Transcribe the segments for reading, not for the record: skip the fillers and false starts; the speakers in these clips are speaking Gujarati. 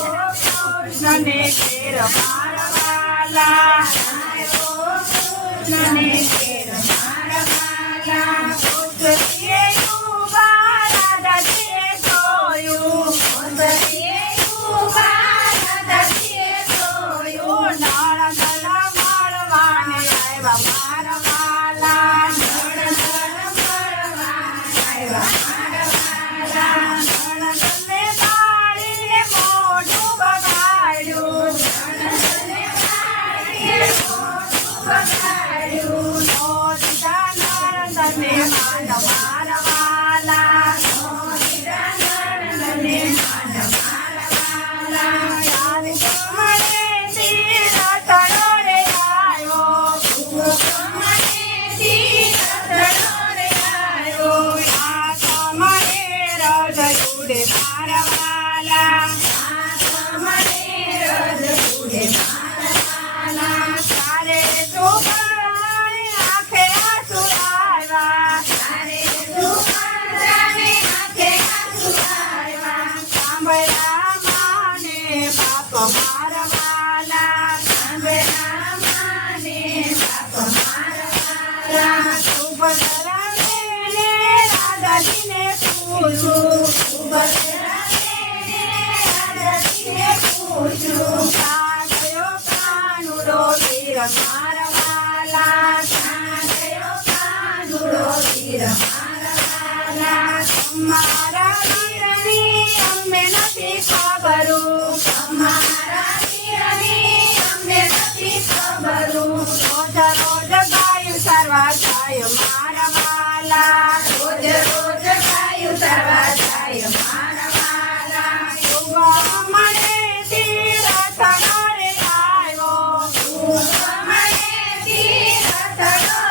કૃષ્ણને ઘેર મારવાલા કૃષ્ણને ઘેર મારવાલા ઉતરીએ ઉભા રાધાજીએ જોયું ઉતરીએ ઉભા રાધાજીએ જોયું નળ નળ મળવાને આવ્યા મારવાલા નળ નળ મળવાને આવ્યા મારવાલા નળને બાળીને મોઢું બગાડ્યું નળને બાળીને મોઢું બગાડ્યું નો દીધા નળને માન મારવાલા નો દીધા નળને માન મારવાલા યાદ કમળે તીરથડો રે આવ્યો કમળે તીરથડો રે આવ્યો આ કમળે રજુડે મારવાલા આ કમળે રજુડે મારવાલા તારે સુપરાણે આંખે આંસુ આવ્યા તારે સુપરાણે આંખે આંસુ આવ્યા સાંભળ્યા માને બાપ મારવાલા સાંભળ્યા માને બાપ મારવાલા સુભદ્રાને રાધાજીને પૂછું સુભદ્રાને રાધાજીને પૂછું ક્યાં ગયો કાનુડો તીર મારવાલા ક્યાં ગયો કાનુડો તીર મારવાલા તમારા વીરની અમને નથી ખબરું તમારા વીરની અમને નથી ખબરું રોજ રોજ ગાયું સરવા જાય મારવાલા રોજ રોજ ગાયું સરવા જાય મારવાલા મને તીરથડો રે આવ્યો મને તીરથડો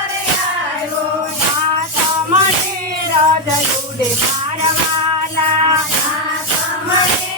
રે આવ્યો હાથ મને રજુડે મારવાલા હાથ મને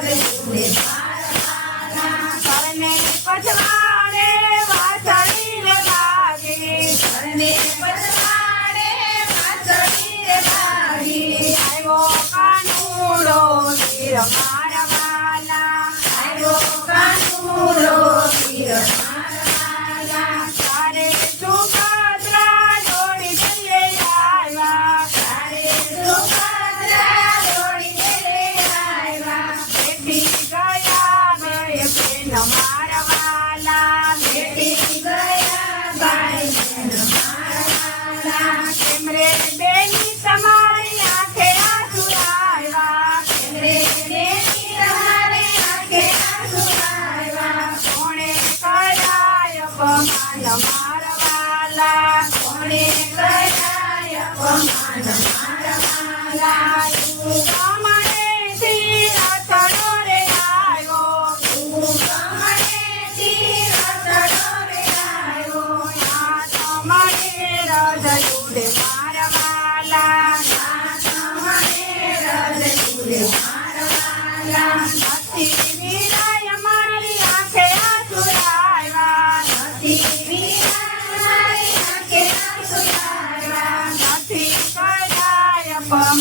રજુડે મારવાલા કરને પછવાડે વાસળીને વાગી કરને પછવાડે વાસળીને વાગી આવ્યો કાનુડો તીર મારવાલા આવ્યો કાનુડો તીર મારવાલા તારે સુભદ્રા દોડી ચલે આવ્યા તારે સુભદ્રા દોડી ચલે આવ્યા બેટી ગયા ગયે પ્રેમ મારવાલા બેટી ગયા ભાઈ પ્રેમ મારવાલા કેમ રે બેની તમારી આંખે આંસુ આવ્યા કેમ રે બેની તમારી આંખે આંસુ આવ્યા કોણે કરાય અપમાન મારવાલા કોણે કરાય અપમાન મારવાલા તું કમળે તીરથડો રે આવ્યો તું કમળે તીરથડો રે આવ્યો હાથ મને રજુડે મારવાલા હાથ મને રજુડે મારવાલા નથી વીરાય મારી આંખે આંસુ આવ્યા નથી વીરાય મારી આંખે આંસુ આવ્યા નથી કરાય અપમાન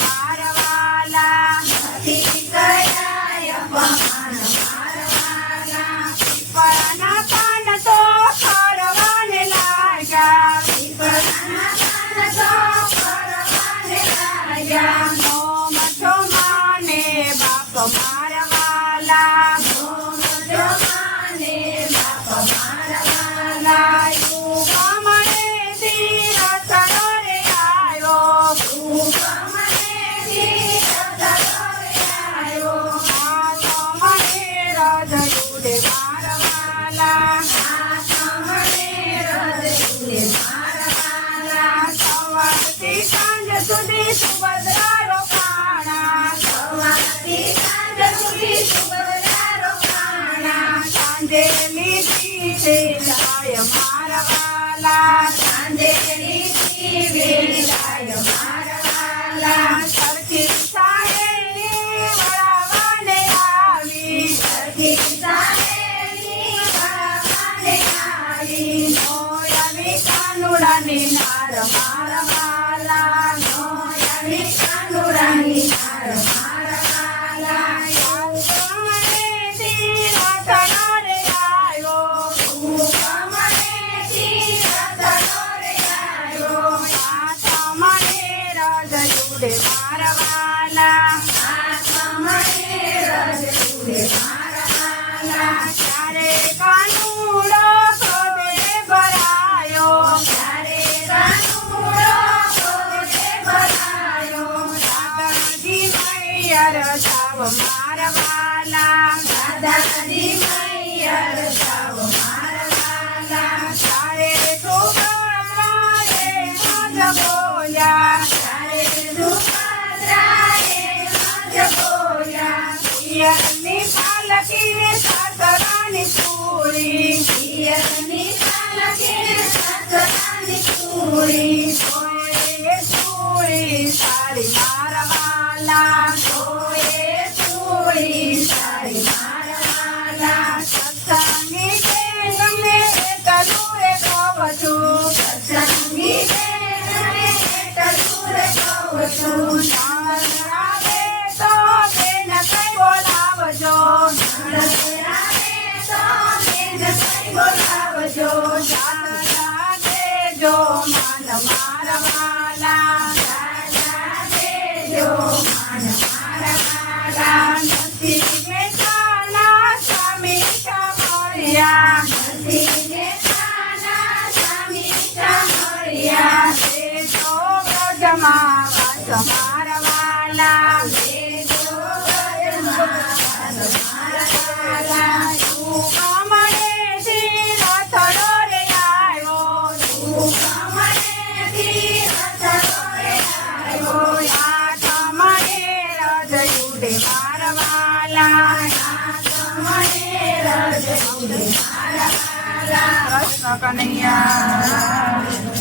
મારવાલા નથી કરાય અપમાન મારવાલા પીપળાના પાન તો ખરવાને લાગ્યા પીપળાના પાન તો ખરવાને લાગ્યા નો મથો માને બાપ મારવાલા નો મથો માને બાપ મારવાલા તું કમળે તીરથડો રે આવ્યો તું કમળે તીરથડો રે આવ્યો હાથ મને રજુડે મારવાલા હાથ મને રજુડે મારવાલા સવારથી સાંજ સુધી સુભદ્રા રોકાણા સવારથી સાંજ સુધી સુભદ્રા રોકાણા સાંજે લીધી વેલાય મારવાલા સાંજે લીધી વેલાય મારવાલા સરખી સાહેલી વળાવાને આવી સરખી સાહેલી વળાવાને આવી કાનુડાની નાર મારા વાલા નો આવી કાનુડાની નાર મારા વાલા કમળેથી રતનો રે આવ્યો કમળેથી રતનો રે આવ્યો કમળે રજ જુડે મારા વાલા કમળે રજ જુડે મારા વાલા ત્યારે કાનુડો ક્રોધે ભરાયો ત્યારે કાનુડો ક્રોધે ભરાયો દાદાજી મૈયર સાવ મારા વાલા દાદાજી મૈયર સાવ મારા વાલા ત્યારે સુભદ્રાએ મજ બોલ્યા ત્યારે સુભદ્રાએ મજ બોલ્યા પિયરની પાલકીને સાસરાની પૂરી પિયરની પાલકીને સાસરાની પૂરી સોએ પૂરી સારી મારા વાલા સોએ પૂરી સારી મારા વાલા સત્સંગી છે ગમે એટલું રે કહું છું સત્સંગી છે ગમે એટલું રે કહું છું આવે તો બેન કઈ બોલાવજો આવે તો બેન કઈ બોલાવજો દાદા દેજો માન મારા વાલા દાદા દેજો માન મારા વાલા નસીબે સાલા સ્વામી મળ્યા નસીબે સાલા સ્વામી મળ્યા દેજો વ્રજમાં વાસ મારા વાલા દેજો વ્રજમાં વાસ મારા વાલા તું કમળેથી રથડો રે આવ્યો તું કમળેથી રથડો રે આવ્યો આ કમળે રજ જુડે મારા વાલા આ કમળે રજ જુડે મારા વાલા કૃષ્ણ કનૈયા